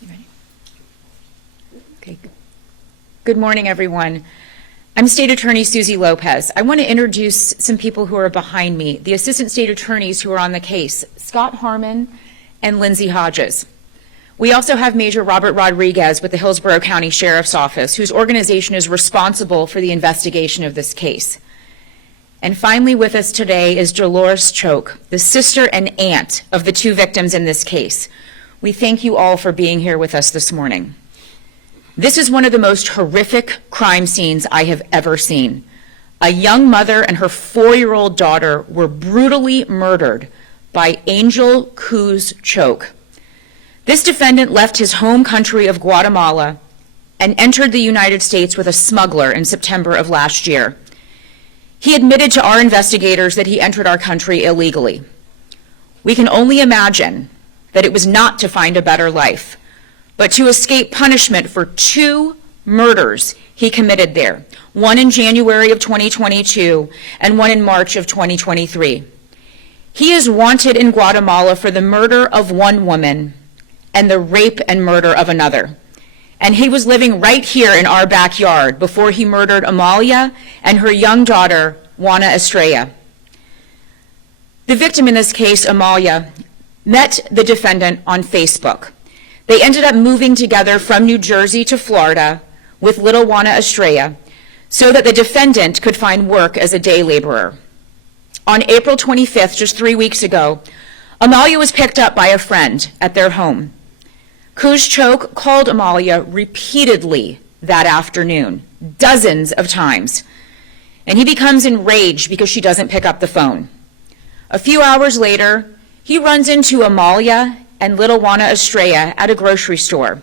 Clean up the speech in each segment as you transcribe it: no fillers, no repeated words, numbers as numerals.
You ready? Okay. Good morning, everyone. I'm State Attorney Susie Lopez. I want to introduce some people who are behind me, the Assistant State Attorneys who are on the case, Scott Harmon and Lindsay Hodges. We also have Major Robert Rodriguez with the Hillsborough County Sheriff's Office, whose organization is responsible for the investigation of this case. And finally with us today is Dolores Choke, the sister and aunt of the two victims in this case. We thank you all for being here with us this morning. This is one of the most horrific crime scenes I have ever seen. A young mother and her 4-year-old daughter were brutally murdered by Angel Cruz Choke. This defendant left his home country of Guatemala and entered the United States with a smuggler in September of last year. He admitted to our investigators that he entered our country illegally. We can only imagine that it was not to find a better life, but to escape punishment for 2 murders he committed there, one in January of 2022 and one in March of 2023. He is wanted in Guatemala for the murder of one woman and the rape and murder of another. And he was living right here in our backyard before he murdered Amalia and her young daughter, Juana Estrella. The victim in this case, Amalia, met the defendant on Facebook. They ended up moving together from New Jersey to Florida with little Juana Estrella so that the defendant could find work as a day laborer. On April 25th, just 3 weeks ago, Amalia was picked up by a friend at their home. Cruz Choke called Amalia repeatedly that afternoon, dozens of times, and he becomes enraged because she doesn't pick up the phone. A few hours later, he runs into Amalia and little Juana Estrella at a grocery store.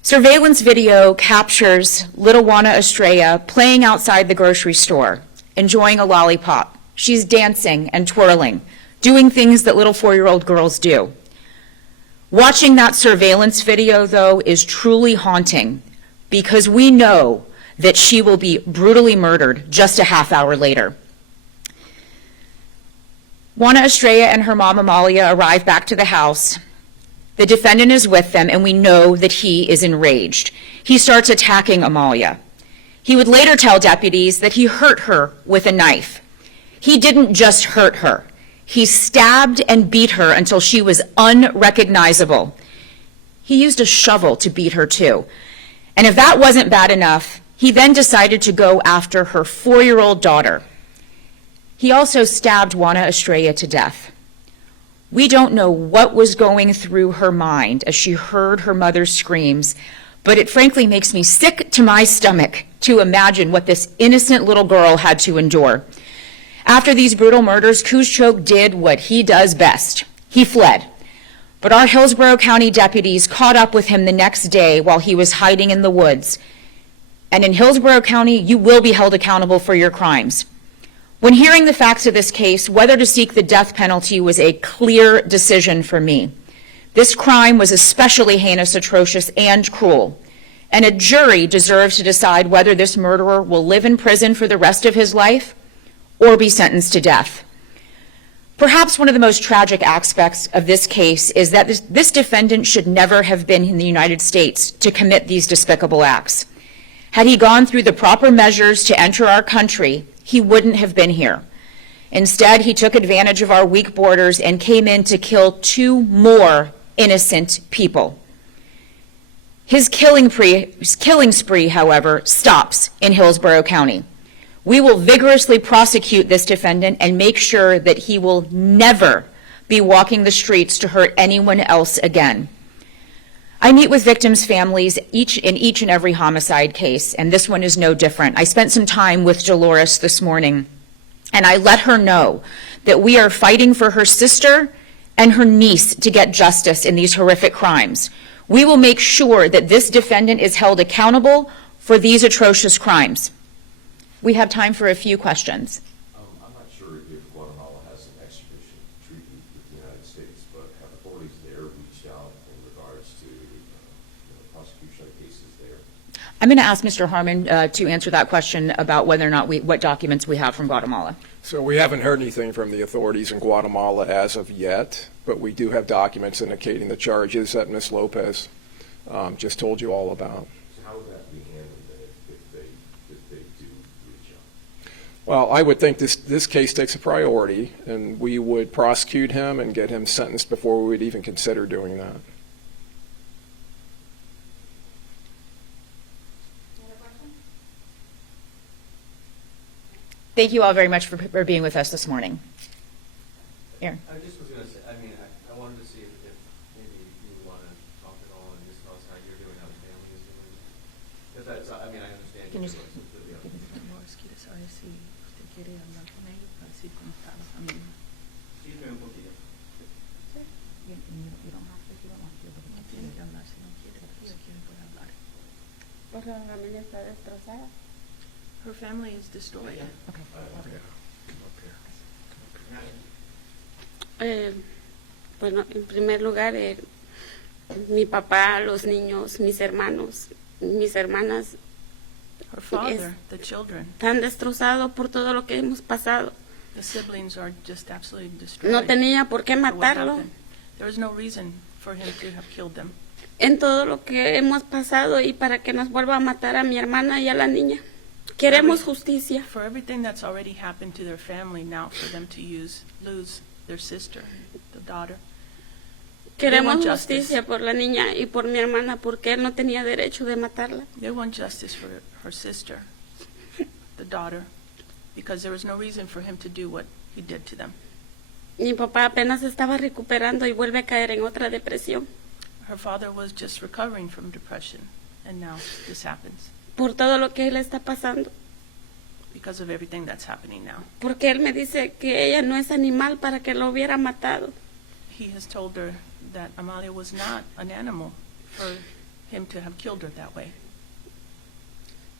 Surveillance video captures little Juana Estrella playing outside the grocery store, enjoying a lollipop. She's dancing and twirling, doing things that little 4-year-old girls do. Watching that surveillance video, though, is truly haunting because we know that she will be brutally murdered just a half hour later. Juana Estrella and her mom Amalia arrive back to the house. The defendant is with them, and we know that he is enraged. He starts attacking Amalia. He would later tell deputies that he hurt her with a knife. He didn't just hurt her. He stabbed and beat her until she was unrecognizable. He used a shovel to beat her too. And if that wasn't bad enough, he then decided to go after her 4-year-old daughter. He also stabbed Juana Estrella to death. We don't know what was going through her mind as she heard her mother's screams, but it frankly makes me sick to my stomach to imagine what this innocent little girl had to endure. After these brutal murders, Cruz Choke did what he does best. He fled. But our Hillsborough County deputies caught up with him the next day while he was hiding in the woods. And in Hillsborough County, you will be held accountable for your crimes. When hearing the facts of this case, whether to seek the death penalty was a clear decision for me. This crime was especially heinous, atrocious, and cruel. And a jury deserves to decide whether this murderer will live in prison for the rest of his life or be sentenced to death. Perhaps one of the most tragic aspects of this case is that this defendant should never have been in the United States to commit these despicable acts. Had he gone through the proper measures to enter our country, he wouldn't have been here. Instead, he took advantage of our weak borders and came in to kill 2 more innocent people. His killing spree, however, stops in Hillsborough County. We will vigorously prosecute this defendant and make sure that he will never be walking the streets to hurt anyone else again. I meet with victims' families in each and every homicide case, and this one is no different. I spent some time with Dolores this morning, and I let her know that we are fighting for her sister and her niece to get justice in these horrific crimes. We will make sure that this defendant is held accountable for these atrocious crimes. We have time for a few questions. I'm not sure if Guatemala has an extradition treaty with the United States, but have authorities there reached out in regards to the prosecution of cases there? I'm going to ask Mr. Harmon to answer that question about whether or not what documents we have from Guatemala. So we haven't heard anything from the authorities in Guatemala as of yet, but we do have documents indicating the charges that Ms. Lopez just told you all about. So how would that be handled then if they do reach out? Well, I would think this case takes a priority, and we would prosecute him and get him sentenced before we would even consider doing that. Thank you all very much for being with us this morning. Aaron. I just was going to say, I mean, I wanted to see if maybe you want to talk at all and discuss how you're doing, how the family is doing. If that's, I mean, I understand. Can you- Sígueme un poquito. Porque la familia está destrozada. Her family is destroyed. Bueno, en primer lugar, mi papá, los niños, mis hermanos, mis hermanas Her father, the children, están destrozados por todo lo que hemos pasado. the siblings are just absolutely destroyed. No tenía por qué for what matarlo. happened. There was no reason for him to have killed them. En todo lo que hemos pasado y para que nos vuelva a matar a mi hermana y a la niña. Queremos justicia. For everything that's already happened to their family, now for them to lose their sister, the daughter. Queremos want justice. justicia por la niña y por mi hermana porque él no tenía derecho de matarla. They want justice for her sister, the daughter, because there was no reason for him to do what he did to them. Mi papá apenas estaba recuperando y vuelve a caer en otra depresión Her father was just recovering from depression, and now this happens por todo lo que él está pasando. because of everything that's happening now. Porque él me dice que ella no es animal para que lo hubiera matado. He has told her that Amalia was not an animal for him to have killed her that way.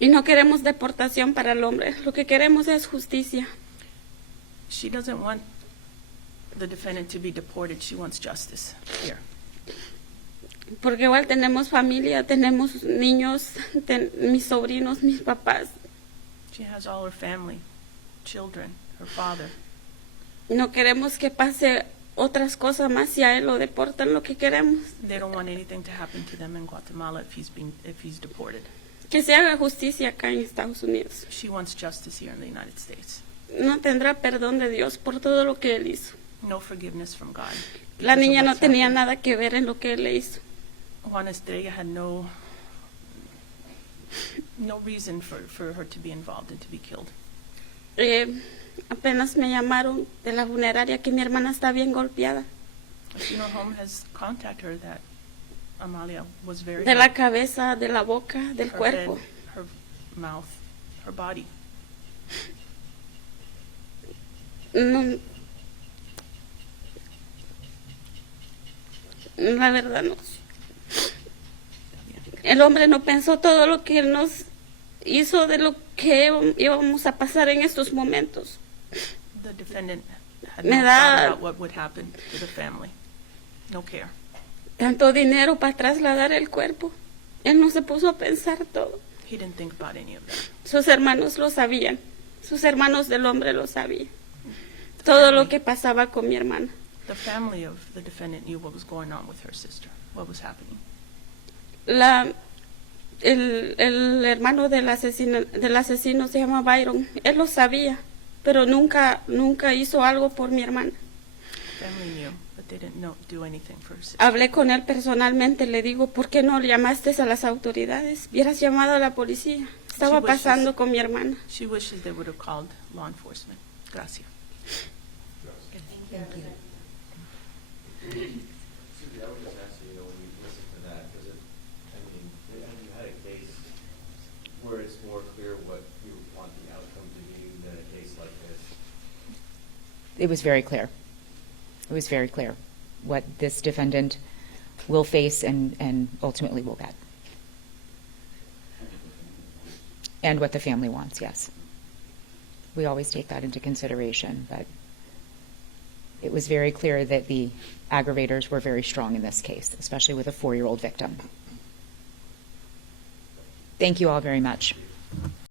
Y no queremos deportación para el hombre. Lo que queremos es justicia. She doesn't want the defendant to be deported. She wants justice here. Porque igual tenemos familia, tenemos niños, mis sobrinos, mis papás. She has all her family, children, her father. No queremos que pase otras cosas más si a él lo deportan. Lo que queremos They don't want anything to happen to them in Guatemala if he's deported. que se haga justicia acá en Estados Unidos. She wants justice here in the United States. No tendrá perdón de Dios por todo lo que él hizo. No forgiveness from God. La because of niña no what's tenía happened. nada que ver en lo que él le hizo. Juana Estrella had no reason for her to be involved and to be killed. Apenas me llamaron de la funeraria que mi hermana está bien golpeada. The funeral home has contacted her that Amalia was very De la hurt. cabeza, de la boca, del Her cuerpo. head, her mouth, her body. No, la verdad no. El hombre no pensó todo lo que él nos hizo de lo que íbamos a pasar en estos momentos. The defendant had Me no da- thought about what would happen to the family. No care. Tanto dinero para trasladar el cuerpo. Él no se puso a pensar todo. He didn't think about any of that. Sus hermanos lo sabían. Sus hermanos del hombre lo sabían. Todo lo que pasaba con mi hermana. The family of the defendant knew what was going on with her sister, what was happening. El hermano del asesino se llama Byron. Él lo sabía, pero nunca hizo algo por mi hermana. The family knew, but they didn't do anything for her sister. Hablé con él personalmente, le digo, ¿por qué no llamaste a las autoridades? Hubieras llamado a la policía. Estaba Sí, pues, pasando con mi hermana. She wishes they would have called law enforcement. Gracias. Susie, I would just ask you, when you listen to that, because have you had a case where it's more clear what you want the outcome to be than a case like this? It was very clear. It was very clear what this defendant will face and ultimately will get. And what the family wants, yes. We always take that into consideration, but it was very clear that the aggravators were very strong in this case, especially with a 4-year-old victim. Thank you all very much.